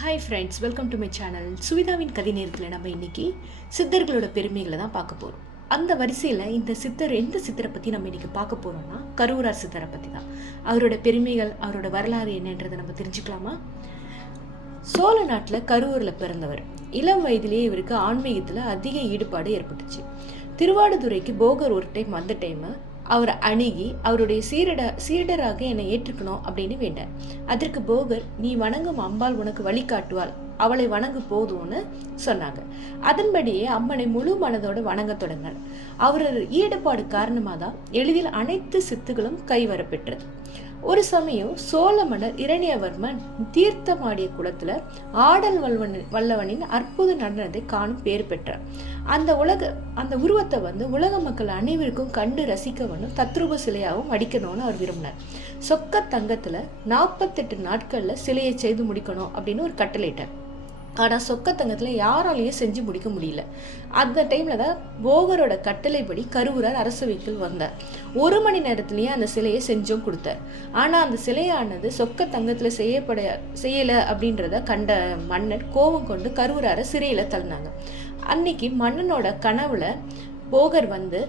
Hi friends welcome to my channel சுவிதாவின் கதை நேரத்தில் நம்ம இன்னைக்கு சித்தர்களோட பெருமைகளை தான் பார்க்க போகிறோம் அந்த வரிசையில் இந்த சித்தர் எந்த சித்தரை பற்றி நம்ம இன்றைக்கி பார்க்க போகிறோம்னா கரூரார் சித்தரை பற்றி தான் அவரோட பெருமைகள் அவரோட வரலாறு என்னன்றதை நம்ம தெரிஞ்சுக்கலாமா? சோழ நாட்டில் கரூரில் பிறந்தவர். இளம் வயதிலேயே இவருக்கு ஆன்மீகத்தில் அதிக ஈடுபாடு ஏற்பட்டுச்சு. திருவாடுதுறைக்கு போகர் ஒரு டைம் வந்த டைமு அவரை அணுகி அவருடைய சீரட சீடராக என்னை ஏற்றுக்கணும் அப்படின்னு வேண்டார் அதற்கு போகர் நீ வணங்கும் அம்பாள் உனக்கு வழிகாட்டுவாள். அவளை வணங்கு போதும்னு சொன்னாங்க. அதன்படியே அம்மனை முழு மனதோடு வணங்க தொடங்கினார் அவரது ஈடுபாடு காரணமாக தான் எளிதில் அனைத்து சித்துகளும் கைவரப்பெற்றது. ஒரு சமயம் சோழ மன்னர் இரணியவர்மன் தீர்த்தமாடிய குளத்துல ஆடல் வல்வன் வல்லவனின் அற்புத நடனத்தை காணும் பேர் பெற்றார். அந்த உலக அந்த உருவத்தை வந்து உலக மக்கள் அனைவருக்கும் கண்டு ரசிக்கவனும் தத்ரூப சிலையாகவும் அடிக்கணும்னு அவர் விரும்பினார். சொக்க தங்கத்துல நாற்பத்தெட்டு நாட்கள்ல சிலையை செய்து முடிக்கணும் அப்படின்னு ஒரு கட்டளையிட்டார். ஆனால் சொக்கத்தங்கத்தில் யாராலையும் செஞ்சு முடிக்க முடியல. அந்த டைமில் தான் போகரோட கட்டளைப்படி கருவூரார் அரசவைக்குள் வந்தார். ஒரு மணி நேரத்துலேயே அந்த சிலையை செஞ்சும் கொடுத்தார். ஆனால் அந்த சிலையானது சொக்க தங்கத்தில் செய்யப்பட செய்யலை அப்படின்றத கண்ட மன்னர் கோபம் கொண்டு கருவூராரை சிறையில் தள்ளினாங்க. அன்னைக்கு மன்னனோட கனவுல போகர் வந்து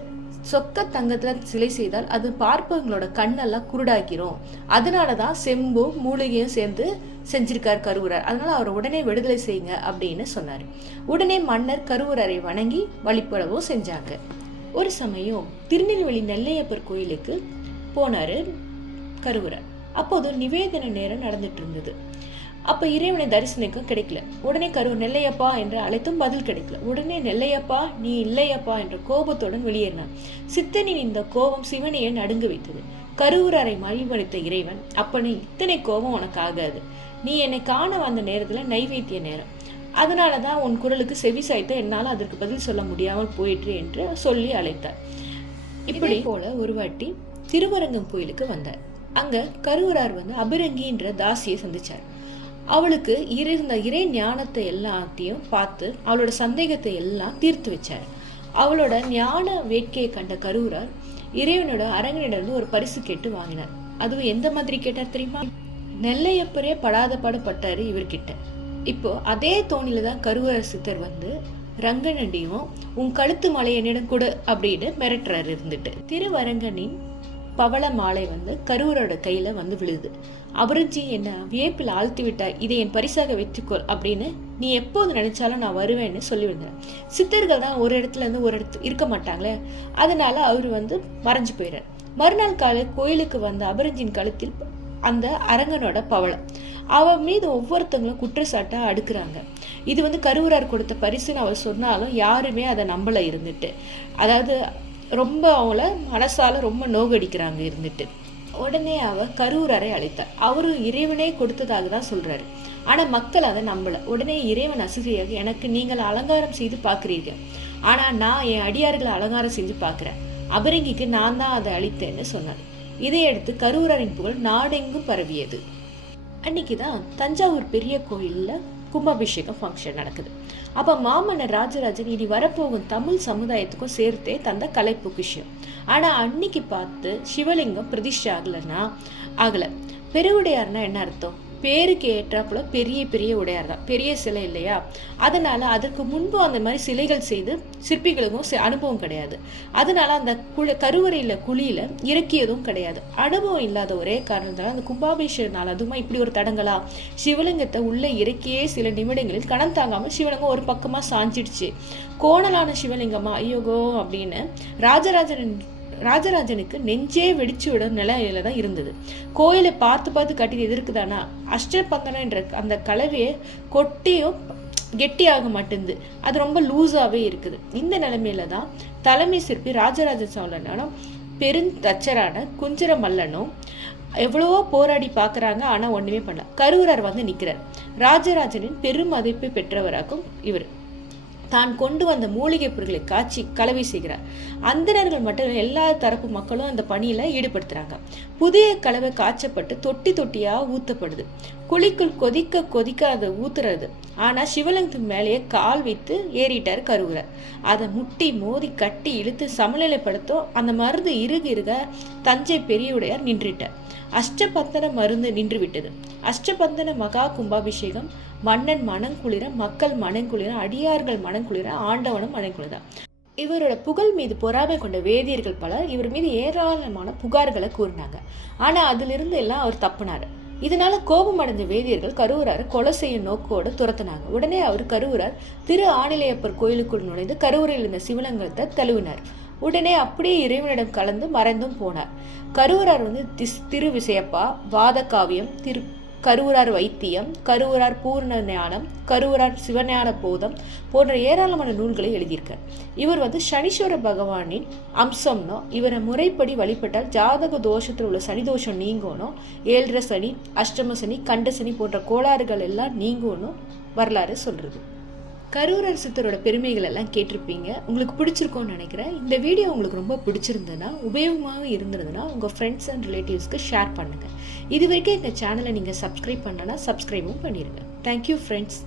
சொக்க தங்கத்தில் சிலை செய்தால் அது பார்ப்பவங்களோட கண்ணெல்லாம் குருடாக்கிரும். அதனால தான் செம்பும் மூலிகையும் சேர்ந்து செஞ்சிருக்கார் கருவூரர். அதனால அவரை உடனே விடுதலை செய்யுங்க அப்படின்னு சொன்னார். உடனே மன்னர் கருவூரரை வணங்கி வழிபடவும் செஞ்சாங்க. ஒரு சமயம் திருநெல்வேலி நெல்லையப்பர் கோயிலுக்கு போனார் கருவூரர். அப்போது நிவேதன நேரம் நடந்துட்டு இருந்தது. அப்போ இறைவனை தரிசனிக்க கிடைக்கல. உடனே கரு நெல்லையப்பா என்று அழைத்தும் பதில் கிடைக்கல. உடனே நெல்லையப்பா நீ இல்லையப்பா என்ற கோபத்துடன் வெளியேறினான். சித்தனின் இந்த கோபம் சிவனையை நடுங்க வைத்தது. கருவூரரை மழிவளித்த இறைவன் அப்பனே இத்தனை கோபம் உனக்கு ஆகாது. நீ என்னை காண வந்த நேரத்தில் நைவேத்திய நேரம். அதனால தான் உன் குரலுக்கு செவி சாய்த்து என்னால் அதற்கு பதில் சொல்ல முடியாமல் போயிற்று என்று சொல்லி அழைத்தார். இப்படி போல ஒரு வாட்டி திருவரங்கம் கோயிலுக்கு வந்தார். அங்க கருவூரார் வந்து அபிரங்கின்ற தாசியை சந்திச்சார். அவளுக்கு இருந்த இறை ஞானத்தை எல்லாத்தையும் பார்த்து அவளோட சந்தேகத்தை எல்லாம் தீர்த்து வச்சார். அவளோட ஞான வேட்கையை கண்ட கரூரார் இறைவனோட அரங்கனிடம் ஒரு பரிசு கேட்டு வாங்கினார். அதுவும் எந்த மாதிரி கேட்டார் தெரியுமா? நெல்லையப்பரே படாத பாடுபட்டாரு இவர்கிட்ட. இப்போ அதே தோணில தான் கருவரர் சித்தர் வந்து ரங்கனடியும் உன் கழுத்து மலை என்னிடம் கொடு அப்படின்னு மிரட்டுறாரு இருந்துட்டு. திருவரங்கனின் பவள மாலை வந்து கருவரோட கையில வந்து விழுது. அபரஞ்சி என்னை வியப்பில் ஆழ்த்தி விட்டாய் இதை என் பரிசாக வைத்துக்கொள் அப்படின்னு நீ எப்போது நினைச்சாலும் நான் வருவேன்னு சொல்லிவிடுறேன் சித்தர்கள் தான் ஒரு இடத்துல இருந்து ஒரு இடத்து இருக்க மாட்டாங்களே. அதனால அவர் வந்து மறைஞ்சு போயிடுறார் மறுநாள் காலை கோயிலுக்கு வந்த அபரஞ்சின் கழுத்தில் அந்த அரங்கனோட பவளம். அவன் மீது ஒவ்வொருத்தங்களும் குற்றச்சாட்டாக அடுக்குறாங்க. இது வந்து கருவூரார் கொடுத்த பரிசுன்னு அவள் சொன்னாலும் யாருமே அதை நம்பலை இருந்துட்டு. அதாவது ரொம்ப அவங்கள மனசால ரொம்ப நோகடிக்கிறாங்க இருந்துட்டு. உடனே அவ கரூரரை அழைத்தார். அவரும் இறைவனே கொடுத்ததாக தான் சொல்றாரு. ஆனா மக்கள் அதை நம்பல. உடனே இறைவன் அசுகையாக எனக்கு நீங்கள் அலங்காரம் செய்து பார்க்கிறீர்கள். ஆனா நான் என் அடியார்களை அலங்காரம் செஞ்சு பார்க்குறேன். அபரங்கிக்கு நான் தான் அதை அளித்தேன்னு சொன்னார். இதையடுத்து கரூரரின் புகழ் நாடெங்கும் பரவியது. அன்னைக்கு தான் தஞ்சாவூர் பெரிய கோயில்ல கும்பாபிஷேகம் ஃபங்க்ஷன் நடக்குது. அப்போ மாமன்னர் ராஜராஜன் இனி வரப்போகும் தமிழ் சமுதாயத்துக்கும் சேர்த்தே தந்த கலைப்பு விஷயம். ஆனால் அன்னைக்கு பார்த்து சிவலிங்கம் பிரதிஷ்டை ஆகலைன்னா ஆகலை. பெருவுடையார்னா என்ன அர்த்தம்? பேருக்கு ஏற்றாப்புல பெரிய பெரிய உடையார் தான். பெரிய சிலை இல்லையா? அதனால அதற்கு முன்பு அந்த மாதிரி சிலைகள் செய்து சிற்பிகளுக்கும் அனுபவம் கிடையாது. அதனால அந்த குழ கருவறையில் குழியில இறக்கியதும் கிடையாது. அனுபவம் இல்லாத ஒரே காரணத்தால் அந்த கும்பாபிஷேக நாள் அதுமா இப்படி ஒரு தடங்களா சிவலிங்கத்தை உள்ளே இறக்கியே சில நிமிடங்களில் கணம் தாங்காமல் சிவலிங்கம் ஒரு பக்கமாக சாஞ்சிடுச்சு. கோணலான சிவலிங்கமா ஐயோகோ அப்படின்னு ராஜராஜன் ராஜராஜனுக்கு நெஞ்சே வெடிச்சு விட நிலையில தான் இருந்தது. கோயிலை பார்த்து பார்த்து கட்டி எதிர்க்குதானா அஷ்டபந்தனம் என்ற அந்த கலவையை கொட்டியும் கெட்டியாக மாட்டேங்குது அது ரொம்ப லூஸாகவே இருக்குது. இந்த நிலைமையில தான் தலைமை சிற்பி ராஜராஜ சோழனும் பெருந்தச்சரான குஞ்சர மல்லனும் எவ்வளவோ போராடி பார்க்குறாங்க ஆனால் ஒன்றுமே பண்ணல. கரூரர் வந்து நிற்கிறார் ராஜராஜனின் பெரும் மதிப்பை பெற்றவராகும் இவர். தான் கொண்டு வந்த மூலிகை பொருட்களை காய்ச்சி கலவை செய்கிறார். அந்தணர்கள் மட்டும் எல்லா தரப்பு மக்களும் அந்த பணியில ஈடுபடுத்துறாங்க. புதிய கலவை காய்ச்சப்பட்டு தொட்டி தொட்டியா ஊத்தப்படுது. குழிக்குள் கொதிக்க கொதிக்க அதை ஊத்துறது. ஆனா சிவலிங்கத்துக்கு மேலேயே கால் வைத்து ஏறிட்டார் கருவுறார் அதை முட்டி மோதி கட்டி இழுத்து சமநிலைப்படுத்தும் அந்த மருந்து இறுக இருக தஞ்சை பெரியவுடையார் நின்றுட்டார். அஷ்டபந்தன மருந்து நின்றுவிட்டது. அஷ்டபந்தன மகா கும்பாபிஷேகம் மன்னன் மனங்குளிர மக்கள் மனங்குளிர அடியார்கள் மனங்குளிர ஆண்டவனும் மனங்குளிர இவரோட புகழ் மீது பொறாமை கொண்ட வேதியர்கள் பலர் இவர் மீது ஏராளமான புகார்களை கூறினாங்க. ஆனால் அதிலிருந்து எல்லாம் அவர் தப்புனார். இதனால கோபம் அடைஞ்ச வேதியர்கள் கருவூராரை கொலை செய்யும் நோக்கோடு துரத்தினாங்க. உடனே அவர் கருவூரார் திரு ஆணிலையப்பர் கோயிலுக்குள் நுழைந்து கருவூரில் இருந்த சிவலிங்கத்தை தழுவினார். உடனே அப்படியே இறைவனிடம் கலந்து மறைந்தும் போனார். கருவூரார் வந்து திஸ் திரு விசயப்பா வாதகாவியம் திரு கருவூரார் வைத்தியம் கருவூரார் பூர்ண ஞானம் கருவூரார் சிவஞான போதம் போன்ற ஏராளமான நூல்களை எழுதியிருக்கார். இவர் வந்து சனீஸ்வர பகவானின் அம்சம்னோ இவரை முறைப்படி வழிபட்டால் ஜாதக தோஷத்தில் உள்ள சனி தோஷம் நீங்கணும் ஏழரை சனி அஷ்டம சனி கண்ட சனி போன்ற கோளாறுகள் எல்லாம் நீங்கணும் வரலாறு சொல்கிறது கரூரர் சித்தரோட பெருமைகள் எல்லாம் கேட்டிருப்பீங்க. உங்களுக்கு பிடிச்சிருக்கோன்னு நினைக்கிறேன். இந்த வீடியோ உங்களுக்கு ரொம்ப பிடிச்சிருந்ததுன்னா உபயோகமாக இருந்ததுன்னா உங்கள் ஃப்ரெண்ட்ஸ் அண்ட் ரிலேட்டிவ்ஸ்க்கு ஷேர் பண்ணுங்கள் இது வரைக்கும் இந்த சேனலை நீங்கள் சப்ஸ்கிரைப் பண்ணனா சப்ஸ்கிரைபும் பண்ணிடுங்க தேங்க்யூ ஃப்ரெண்ட்ஸ்